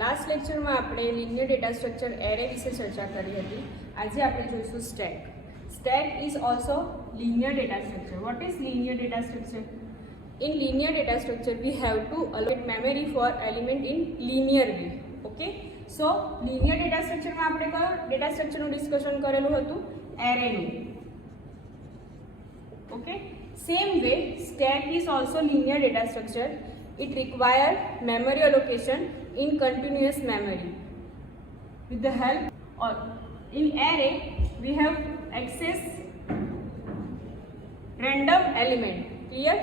Last લેક્ચરમાં આપણે linear data structure array વિશે ચર્ચા કરી હતી. આજે આપણે જોઈશું stack. Stack is also linear data structure. What is linear data structure? In linear data structure we have to allocate memory for element in linear way. Okay, so linear data structure માં આપણે કયો data structure નું discussion કરેલું હતું? Array નું. Okay, same way stack is also linear data structure. It requires memory allocation in continuous memory. With the help or in array we have access random element. Clear?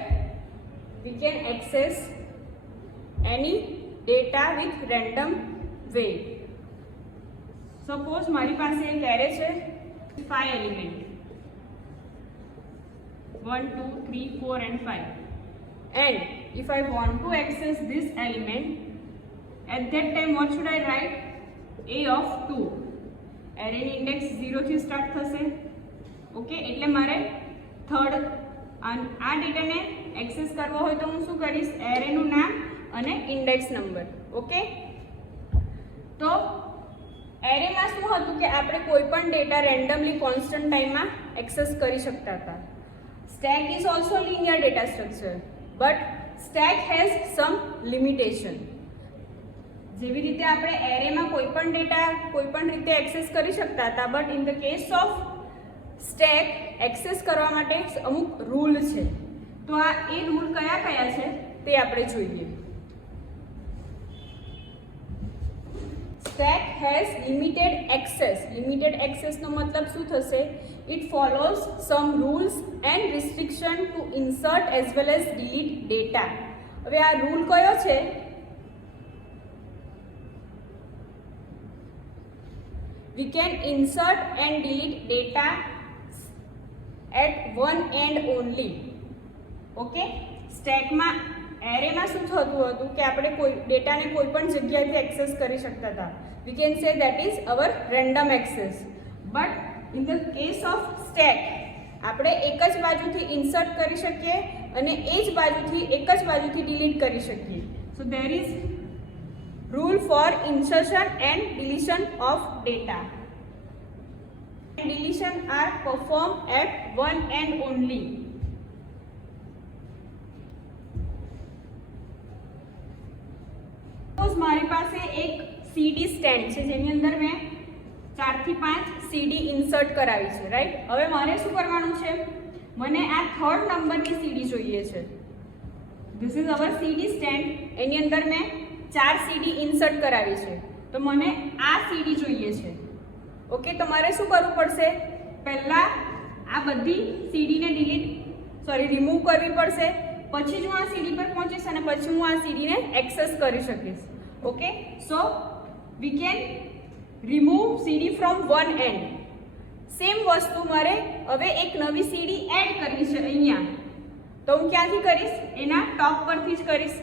We can access any data with random way. Suppose મારી પાસે એક array છે 5 element 1 2 3 4 and 5, and if I want to access this element, at that time what should I write? A of 2. array ની index 0 થી start થશે. Okay, એટલે મારે third આ ડેટાને એક્સેસ કરવો હોય તો હું શું કરીશ? એરેનું નામ અને ઇન્ડેક્સ નંબર. ઓકે, તો એરેમાં શું હતું કે આપણે કોઈ પણ ડેટા રેન્ડમલી કોન્સ્ટન્ટ ટાઈમમાં એક્સેસ કરી શકતા હતા. Stack is also linear data structure, but stack has some limitation. જેવી રીતે આપણે એરેમાં કોઈ પણ ડેટા કોઈ પણ રીતે એક્સેસ કરી શકતા હતા, but in the case of stack access કરવા માટે અમુક રૂલ છે. તો આ એ રૂલ કયા કયા છે તે આપણે જોઈએ. Stack has limited access. Limited એક્સેસનો મતલબ શું થશે? It follows some rules and restriction to insert as well as delete data. હવે આ રૂલ કયો છે? We can insert and delete data at one end only. Okay, સ્ટેકમાં એરેમાં શું થતું હતું કે આપણે કોઈ ડેટાને કોઈ પણ જગ્યાએથી એક્સેસ કરી શકતા હતા. We can say that is our random access. But in the case of stack આપણે એક જ બાજુથી ઇન્સર્ટ કરી શકીએ અને એ જ બાજુથી એક જ બાજુથી ડિલીટ કરી શકીએ. So there is rule for insertion and deletion of data. Deletion are performed at one end only. Suppose મારી પાસે એક CD સ્ટેન્ડ છે જેની અંદર મેં 4 થી 5 CD ઇન્સર્ટ કરાવી છે, રાઈટ? હવે મારે શું કરવાનું છે? મને આ થર્ડ નંબરની CD જોઈએ છે. This is our CD stand. એની અંદર મેં 4 CD ઇન્સર્ટ કરાવી છે, તો મને આ CD જોઈએ છે. ઓકે, તો મારે શું કરવું પડશે? પહેલા આ બધી સીડીને રિમૂવ કરવી પડશે, પછી જ હું આ સીડી પર પહોંચીશ અને પછી હું આ સીડીને એક્સેસ કરી શકીશ. Okay, so we can remove CD from one end. Same વસ્તુ મારે હવે એક નવી સીડી એડ કરવી છે અહીંયા, તો હું ક્યાંથી કરીશ? એના ટોપ પરથી જ કરીશ.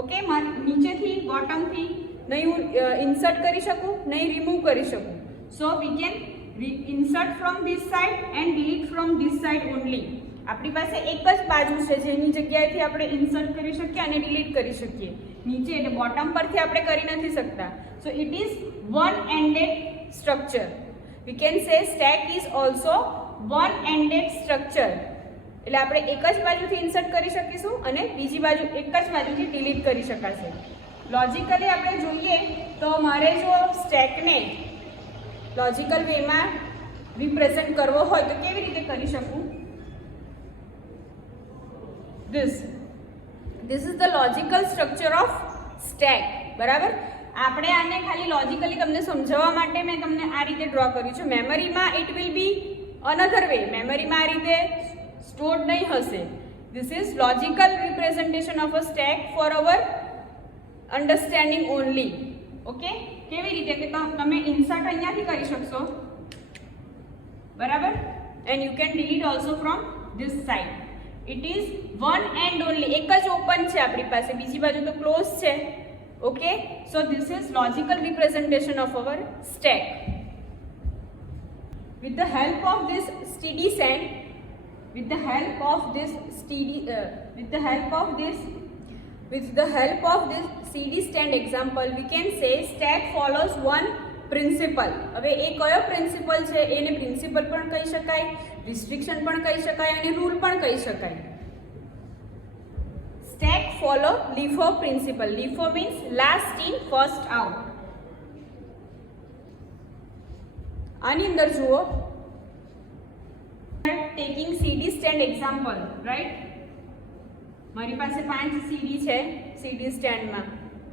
ઓકે, નીચેથી બોટમથી નહીં હું ઇન્સર્ટ કરી શકું, નહીં રિમૂવ કરી શકું. So we can insert from this side and delete from this side only. આપણી પાસે એક જ બાજુ છે જેની જગ્યાએથી આપણે ઇન્સર્ટ કરી શકીએ અને ડિલીટ કરી શકીએ. નીચે એટલે બોટમ પરથી આપણે કરી નથી શકતા. So it is one-ended structure. We can say stack is also one-ended structure. એટલે આપણે એક જ બાજુથી ઇન્સર્ટ કરી શકીશું અને બીજી બાજુ એક જ બાજુથી ડિલીટ કરી શકાશે. લોજિકલી આપણે જોઈએ તો મારે જો સ્ટેકને લોજિકલ વેમાં રિપ્રેઝન્ટ કરવો હોય તો કેવી રીતે કરી શકું? This is the logical structure of stack. બરાબર? આપણે આને ખાલી લોજિકલી તમને સમજાવવા માટે મેં તમને આ રીતે ડ્રો કર્યું છે. મેમરીમાં it will be another way. મેમરીમાં આ રીતે સ્ટોર્ડ નહીં હશે. This is logical representation of a stack for our understanding only. Okay, કેવી રીતે કે તમે ઇન્સર્ટ અહીંયાથી કરી શકશો, બરાબર? And you can delete also from this side. It is one and only. એક જ ઓપન છે આપણી પાસે, બીજી બાજુ તો ક્લોઝ છે. Okay, so this is logical representation of our stack. With the help of this steady send, with the help of this With the help of this CD stand example, we can say stack follows one principle. હવે એ કયો principal છે? એને principal પણ કહી શકાય, restriction પણ કહી શકાય અને રૂલ પણ કહી શકાય. Stack follow LIFO principle. LIFO means last in first out. આની અંદર જુઓ, taking CD stand example, right? મારી પાસે 5 CD છે CD સ્ટેન્ડમાં.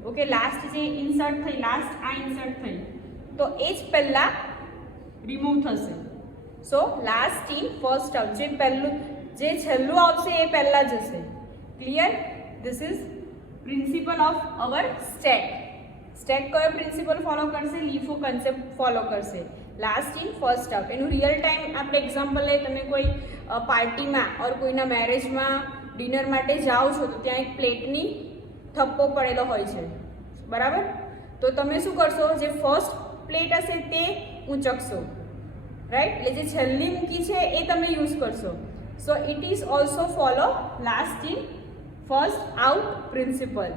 ઓકે, લાસ્ટ જે ઇન્સર્ટ થઈ, લાસ્ટ આ ઇન્સર્ટ થઈ, તો એ જ પહેલા રિમૂવ થશે. સો લાસ્ટ ઇન ફર્સ્ટ આઉટ, જે પહેલું જે છેલ્લું આવશે એ પહેલા જશે. Clear? This is principal of our stack. Stack કયો પ્રિન્સિપલ ફોલો કરશે? લીફો કન્સેપ્ટ ફોલો કરશે. Last in first out. એનું રિયલ ટાઈમ આપણે એક્ઝામ્પલ લઈએ, તમે કોઈ પાર્ટીમાં ઓર કોઈના મેરેજમાં ડિનર માટે જાઓ છો તો ત્યાં એક પ્લેટની થપ્પો પડેલો હોય છે, બરાબર? તો તમે શું કરશો? જે ફર્સ્ટ પ્લેટ હશે તે ઊંચકશો, રાઈટ? એટલે જે છેલ્લી મૂકી છે એ તમે યુઝ કરશો. So it is also follow last in first out principal.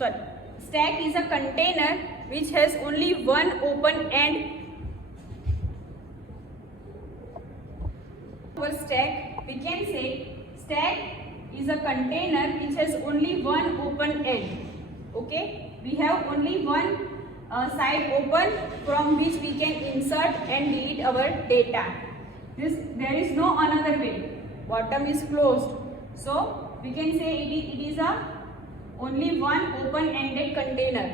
Sorry, stack is a container which has only one open end. For stack, we can say stack is a container which has only one open end. Okay, we have only one side open from which we can insert and delete our data. There is no another way. Bottom is closed, so we can say it is a only one open-ended container.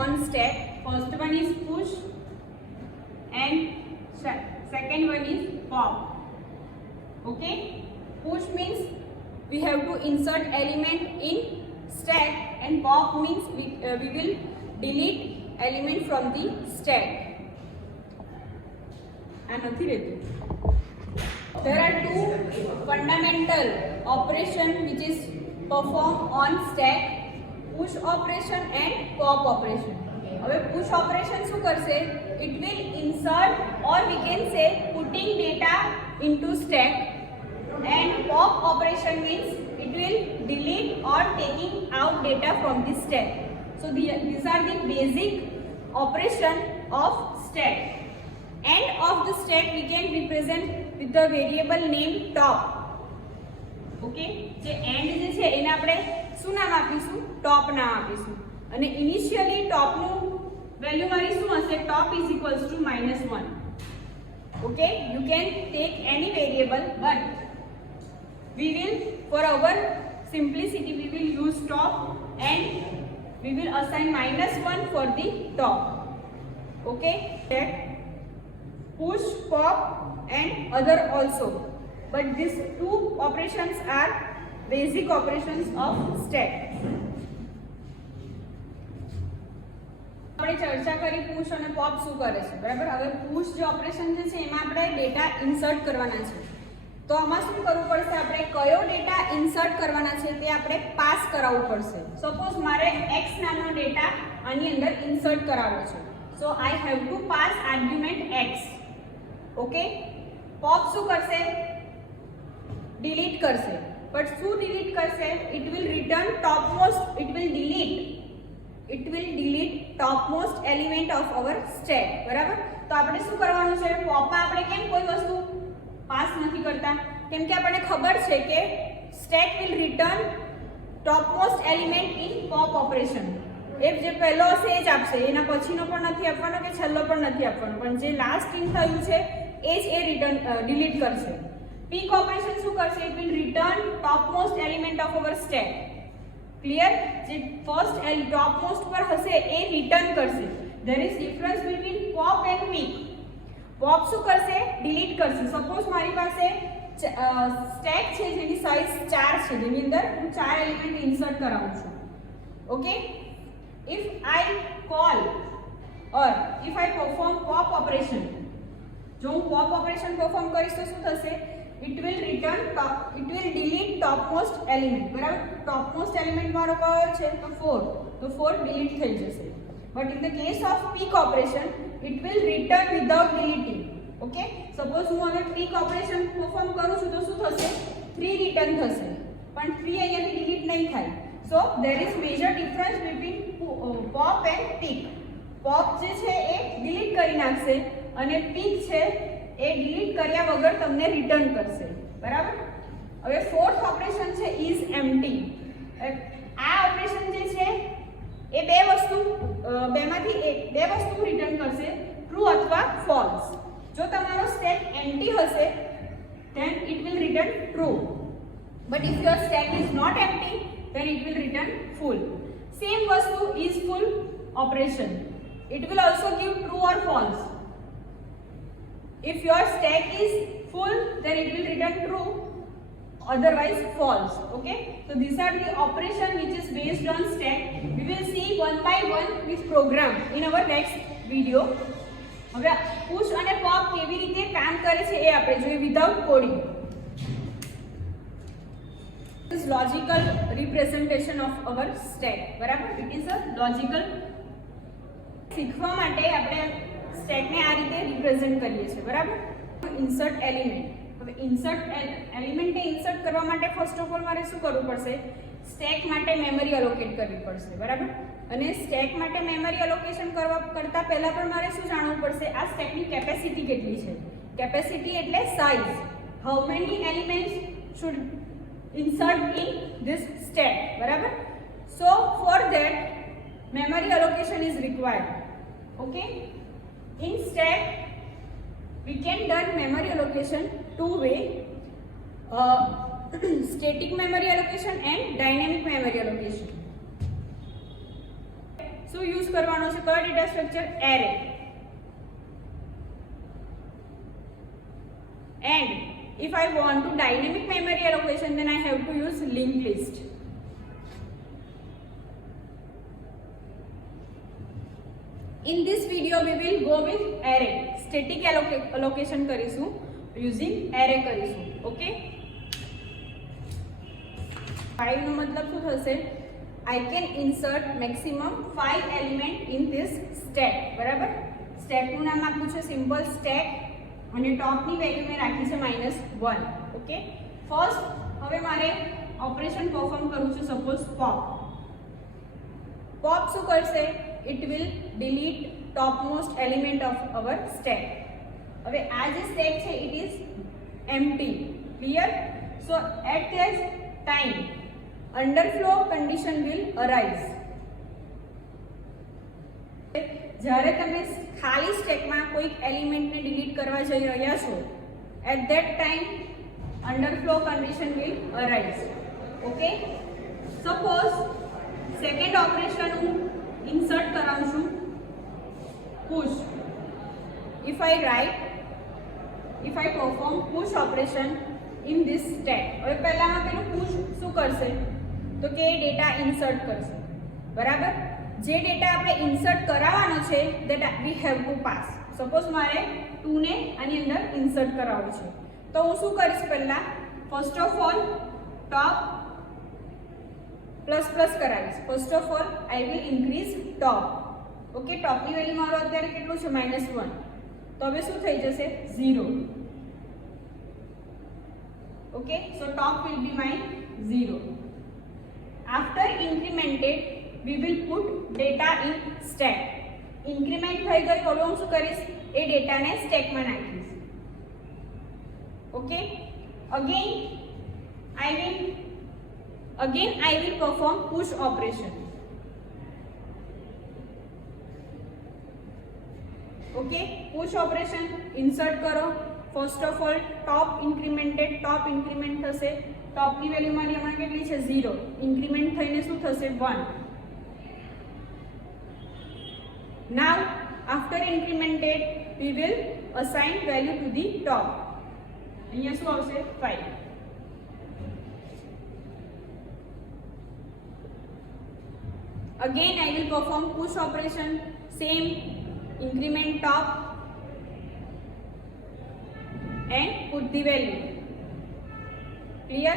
On stack, first one is push and second one is pop. Okay, push means we have to insert element in stack, and pop means we will delete element from the stack. There are two fundamental operation which is performed on stack: push operation and pop operation. હવે push operation શું કરશે? It will insert, or we can say putting data into stack, and pop operation means it will delete or taking out data from the stack. So these are the basic operation of stack. End of the stack we can represent with the variable name top. Okay, જે and જે છે એને આપણે શું નામ આપીશું? ટોપ નામ આપીશું. અને ઇનિશિયલી ટોપનું વેલ્યુ મારી શું હશે? Top is equals to -1. Okay, you can take any variable, but we will, for our simplicity, we will use top and we will assign -1 for the top. Okay, that push, pop and other also, but these two operations are basic operations of stack. આપણે ચર્ચા કરી push અને pop શું કરે છે, બરાબર? હવે push જે ઓપરેશન છે એમાં આપણે ડેટા ઇન્સર્ટ કરવાના છે. તો આમાં શું કરવું પડશે? આપણે કયો ડેટા ઇન્સર્ટ કરવાના છે તે આપણે પાસ કરાવવું પડશે. સપોઝ મારે x નામનો ડેટા આની અંદર ઇન્સર્ટ કરાવવો છે, so I have to pass argument x. Okay, pop શું કરશે? ડિલીટ કરશે. બટ શું ડિલીટ કરશે? It will return topmost, it will delete topmost element of our stack, બરાબર? તો આપણે શું કરવાનું છે? પોપમાં આપણે કેમ કોઈ વસ્તુ પાસ નથી કરતા? કેમ કે આપણને ખબર છે કે stack will return topmost element in pop operation. એ જે પહેલો હશે એ જ આપશે, એના પછીનો પણ નથી આપવાનો કે છેલ્લો પણ નથી આપવાનો, પણ જે લાસ્ટ ઇન થયું છે એ જ એ રિટર્ન ડિલીટ કરશે. પીક ઓપરેશન શું કરશે? It will return topmost element of our stack. Clear? જે ફર્સ્ટ ટોપમોસ્ટ પર હશે એ રિટર્ન કરશે. There is difference between pop and peek. Pop શું કરશે? ડિલીટ કરશે. સપોઝ મારી પાસે સ્ટેક છે જેની સાઇઝ 4 છે, જેની અંદર હું 4 એલિમેન્ટ ઇન્સર્ટ કરાવું છું. Okay, if I call or if I perform pop operation, જો હું pop operation perform કરીશ તો શું થશે? it will delete topmost element, બરાબર? topmost element મારો કયો છે? તો 4, તો 4 delete થઈ જશે. but in the case of peak operation it will return without deleting. Okay, suppose હું હવે પીક ઓપરેશન પરફોર્મ કરું છું તો શું થશે? 3 રિટર્ન થશે, પણ 3 અહીંયાથી ડિલીટ નહીં થાય. So there is major difference between pop and peek. Pop જે છે એ ડિલીટ કરી નાખશે અને પીક છે એ ડિલીટ કર્યા વગર તમને રિટર્ન કરશે. બરાબર. હવે ફોર્થ ઓપરેશન છે ઇઝ એમ્પ્ટી. આ ઓપરેશન જે છે એ બે વસ્તુ રિટર્ન કરશે, ટ્રુ અથવા ફોલ્સ. જો તમારો સ્ટેક એમ્પ્ટી હશે then it will return true, but if your stack is not empty then it will return full. Same vastu is full operation, it will also give true or false. If your stack is full then it will return true, otherwise false. Okay, so these are the operation which is based on stack. We will see one by one this program in our next video. હવે push અને pop કેવી રીતે કામ કરે છે એ આપણે જોઈએ without coding. This is logical representation of our stack. બરાબર, it is a logical. શીખવા માટે આપણે સ્ટેકને આ રીતે રિપ્રેઝન્ટ કરીએ છીએ. બરાબર. Insert element. હવે ઇન્સર્ટ એલિમેન્ટને ઇન્સર્ટ કરવા માટે ફર્સ્ટ ઓફ ઓલ મારે શું કરવું પડશે? સ્ટેક માટે મેમરી એલોકેટ કરવી પડશે. બરાબર. અને સ્ટેક માટે મેમરી એલોકેશન કરતા પહેલા પણ મારે શું જાણવું પડશે? આ સ્ટેકની કેપેસિટી કેટલી છે? કેપેસિટી એટલે size. How many elements should insert in this stack. બરાબર. So for that memory allocation is required. Okay, in stack we can done memory allocation two way, static memory allocation and dynamic memory allocation. So use કરવાનો છે કયો data structure? Array. And if I want to dynamic memory allocation then I have to use linked list. In this video we will go with array. Static allocation કરીશું using array કરીશું. Okay, 5 નો મતલબ શું થશે? I can insert maximum 5 element in this stack. બરાબર. Stack નું નામ આપ્યું છે સિમ્પલ સ્ટેક અને ટોપ ની વેલ્યુ મેં રાખી છે -1. ઓકે, ફર્સ્ટ હવે મારે ઓપરેશન પરફોર્મ કરવું છે. Suppose pop. પોપ શું કરશે? it will delete topmost element of our stack. હવે આ જે સ્ટેક છે it is empty. Clear? So at this time underflow condition will arise. જ્યારે તમે ખાલી સ્ટેકમાં કોઈક એલિમેન્ટને ડિલીટ કરવા જઈ રહ્યા છો at that time underflow condition will arise. Okay, suppose second operation હું insert કરાવું છું push. If I perform push operation in this stack, હવે પહેલામાં પેલું push શું કરશે? તો કે ડેટા ઇન્સર્ટ કરશે. બરાબર. જે ડેટા આપણે ઇન્સર્ટ કરાવવાનો છે that we have to pass. Suppose મારે 2 ને આની અંદર ઇન્સર્ટ કરાવવું છે તો હું શું કરીશ? પહેલા first of all top plus plus કરાવીશ. First of all I will increase top. Okay, ટોપની વેલ્યુ મારો અત્યારે કેટલું છે? -1. તો હવે શું થઈ જશે? 0. Okay, so top will be my 0. After incremented we will put data in stack. Increment થઈ ગઈ, હવે હું શું કરીશ? એ ડેટાને સ્ટેકમાં નાખીશ. Okay, again I will perform push operation. Okay, push operation insert કરો. First of all top incremented, top increment થશે. ટોપની વેલ્યુ મારી હમણાં કેટલી છે? 0. ઇન્ક્રીમેન્ટ થઈને શું થશે? 1. Now after incremented we will assign value to the top. અહીંયા શું આવશે? 5. Again I will perform push operation. Same, increment top and put the value. Clear?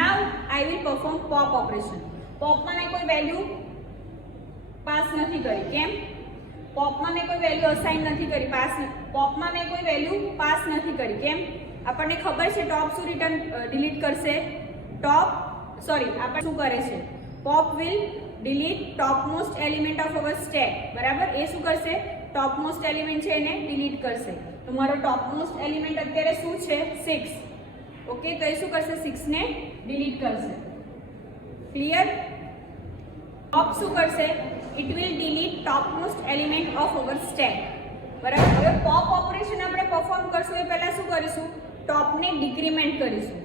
Now I will perform pop operation. પોપમાં મેં કોઈ value pass નથી કરી. કેમ? પોપમાં મેં કોઈ વેલ્યુ અસાઇન નથી કરી, પોપમાં મેં કોઈ વેલ્યુ પાસ નથી કરી. કેમ? આપણને ખબર છે ટોપ શું રિટર્ન ડિલીટ કરશે, આપણે શું કરે છે, pop will delete topmost element of our stack. બરાબર, એ શું કરશે, ટોપમોસ્ટ એલિમેન્ટ છે એને ડિલીટ કરશે. તો મારો ટોપમોસ્ટ એલિમેન્ટ અત્યારે શું છે, 6. ઓકે, તો એ શું કરશે, 6 ને ડિલીટ કરશે. ક્લિયર? પોપ શું કરશે, it will delete topmost element of our stack. બરાબર, હવે પોપ ઓપરેશન આપણે પરફોર્મ કરશું એ પહેલા શું કરીશું, ટોપને ડિક્રીમેન્ટ કરીશું.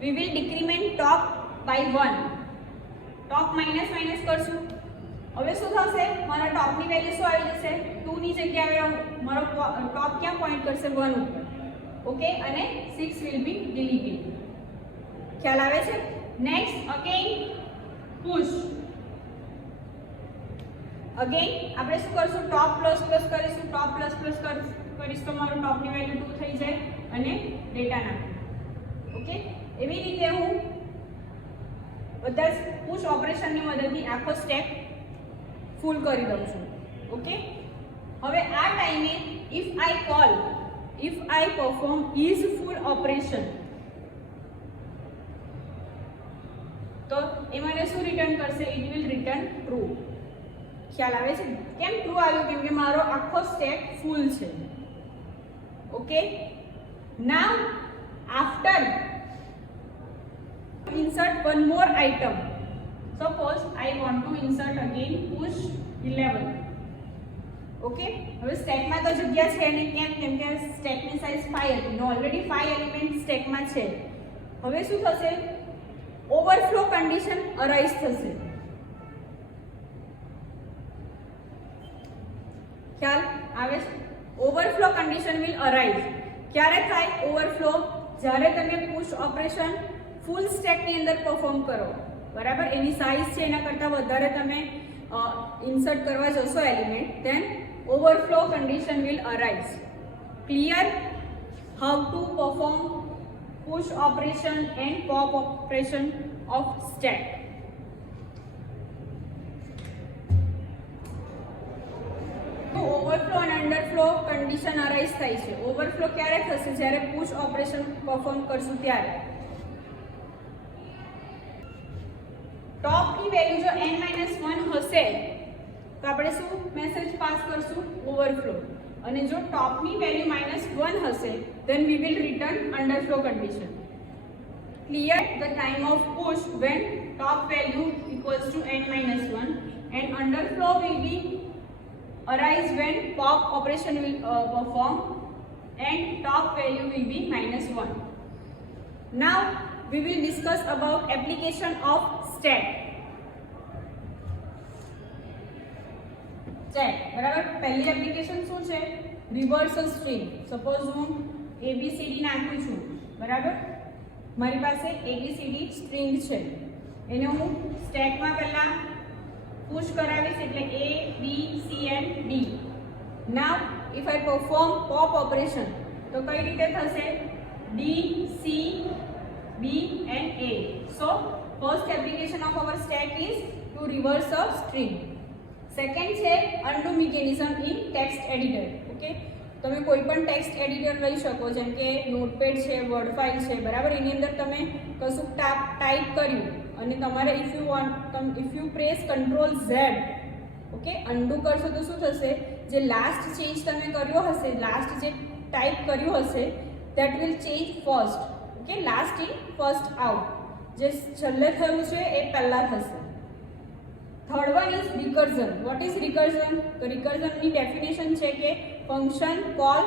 We will decrement top by 1. Top minus minus કરશું. હવે શું થશે, મારા ટોપની વેલ્યુ શું આવી જશે, 2 ની જગ્યાએ મારો ટોપ ક્યાં પોઈન્ટ કરશે, 1 ઉપર. ઓકે, અને 6 વિલ બી ડિલીટેડ. ખ્યાલ આવે છે? Next again push. અગેન આપણે શું કરશું, ટોપ પ્લસ પ્લસ કરીશું. ટોપ પ્લસ પ્લસ કરીશ તો મારું ટોપની વેલ્યુ 2 થઈ જાય અને ડેટા નાખું. ઓકે, એવી રીતે હું બધા પુશ ઓપરેશનની મદદથી આખો સ્ટેક ફૂલ કરી દઉં છું. ઓકે, હવે આ ટાઈમે if I perform is full operation, તો એ મને શું રિટર્ન કરશે, ઇટ વિલ રિટર્ન ટ્રુ. ખ્યાલ આવે છે? કેમ ટ્રુ આવ્યું, કેમ કે મારો આખો સ્ટેક ફૂલ છે. Okay, now after insert one more item. Suppose I want to insert again push 11. Okay, હવે સ્ટેકમાં તો જગ્યા છે ને, કેમ કે સ્ટેકની સાઈઝ 5 હતી ને ઓલરેડી 5 એલિમેન્ટ સ્ટેકમાં છે. હવે શું થશે, ઓવરફ્લો કન્ડિશન અરાઇઝ થશે. ખ્યાલ આવે છે? Overflow condition will arise. ક્યારે થાય ઓવરફ્લો, જ્યારે તમે પુશ ઓપરેશન ફૂલ સ્ટેકની અંદર પરફોર્મ કરો. બરાબર, એની સાઇઝ છે એના કરતાં વધારે તમે ઇન્સર્ટ કરવા જશો element, then overflow condition will arise. Clear? How to perform push operation and pop operation of stack. તો ઓવરફ્લો અને અંડરફ્લો કન્ડિશન અરાઇઝ થાય છે. ઓવરફ્લો ક્યારે થશે, જ્યારે પુશ ઓપરેશન પરફોર્મ કરશું ત્યારે. ટોપની વેલ્યુ જો n-1 હશે તો આપણે શું મેસેજ પાસ કરશું, ઓવરફ્લો. અને જો ટોપની વેલ્યુ -1 હશે then we will return underflow condition. Clear? The time of push when top value equals to n-1 and underflow will be arise when pop operation will perform and top value will be -1. Now we will discuss about application of stack. બરાબર, પહેલી application શું છે, reversal string. Suppose હું ABCD નાખું છું. બરાબર, મારી પાસે ABCD સ્ટ્રિંગ છે, એને હું સ્ટેકમાં પહેલા પુશ કરાવીશ, એટલે A B C and D. Now if I perform pop operation તો કઈ રીતે થશે, D C B and A. So first application of our stack is to reverse a string. Second છે undo mechanism in text editor. Okay, તમે કોઈ પણ text editor લઈ શકો, જેમ કે નોટપેડ છે, વર્ડ ફાઇલ છે. બરાબર, એની અંદર તમે કશું ટાઈપ કર્યું અને તમારે if you press Ctrl Z, okay, undo કરશો તો શું થશે, જે લાસ્ટ ચેન્જ તમે કર્યો હશે, લાસ્ટ જે ટાઈપ કર્યું હશે that will change first. Okay, last in first out, જે છેલ્લે થયું છે એ પહેલા થશે. Third one is recursion. What is recursion? તો રિકર્ઝનની ડેફિનેશન છે કે ફંક્શન કોલ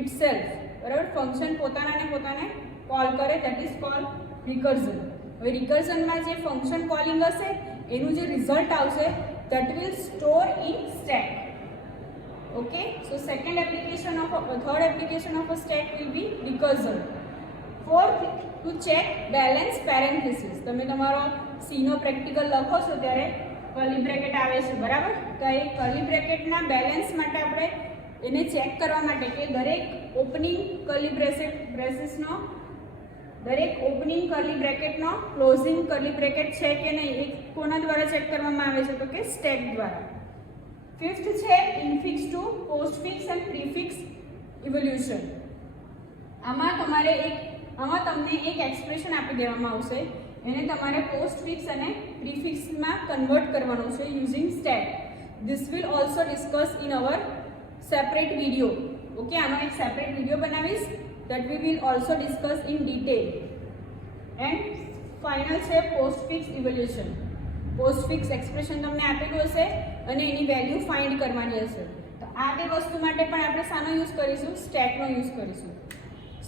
ઇટસેલ્ફ. બરાબર, ફંક્શન પોતાને કોલ કરે, ધેટ ઇઝ કોલ રિકર્ઝન. હવે રિકર્ઝનમાં જે ફંક્શન કોલિંગ હશે એનું જે રિઝલ્ટ આવશે that will store in stack. Okay, so third application of a stack will be recursion. Fourth, to check balance parenthesis. તમે તમારો C નો પ્રેક્ટિકલ લખો છો ત્યારે કર્લી બ્રેકેટ આવે છે. બરાબર, તો એ કર્લી બ્રેકેટના બેલેન્સ માટે આપણે એને ચેક કરવા માટે કે દરેક ઓપનિંગ કર્લી બ્રેસીસનો દરેક ઓપનિંગ કર્લી બ્રેકેટનો ક્લોઝિંગ કર્લી બ્રેકેટ છે કે નહીં, એ કોના દ્વારા ચેક કરવામાં આવે છે, તો કે સ્ટેક દ્વારા. ફિફ્થ છે infix to postfix and prefix evolution. આમાં તમને એક એક્સપ્રેશન આપી દેવામાં આવશે, એને તમારે પોસ્ટફિક્સ અને પ્રીફિક્સમાં કન્વર્ટ કરવાનું છે using state. This will also discuss in our separate video. Okay, આનો એક સેપરેટ વિડીયો બનાવીશ, that we will also discuss in detail. And final છે પોસ્ટફિક્સ ઇવોલ્યુશન. પોસ્ટફિક્સ એક્સપ્રેશન તમને આપેલું હશે અને એની વેલ્યુ ફાઇન્ડ કરવાની હશે. તો આ બે વસ્તુ માટે પણ આપણે શાનો યુઝ કરીશું? સ્ટેટનો યુઝ કરીશું.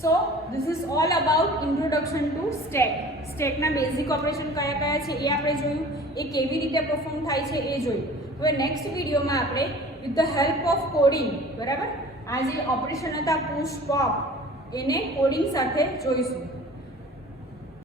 સો this is all about introduction to state. સ્ટેટના બેઝિક ઓપરેશન કયા કયા છે એ આપણે જોયું, એ કેવી રીતે પરફોર્મ થાય છે એ જોયું. હવે નેક્સ્ટ વિડીયોમાં આપણે with the help of coding, બરાબર, આ જે ઓપરેશન હતા પુશ પોપ, એને કોડિંગ સાથે જોઈશું.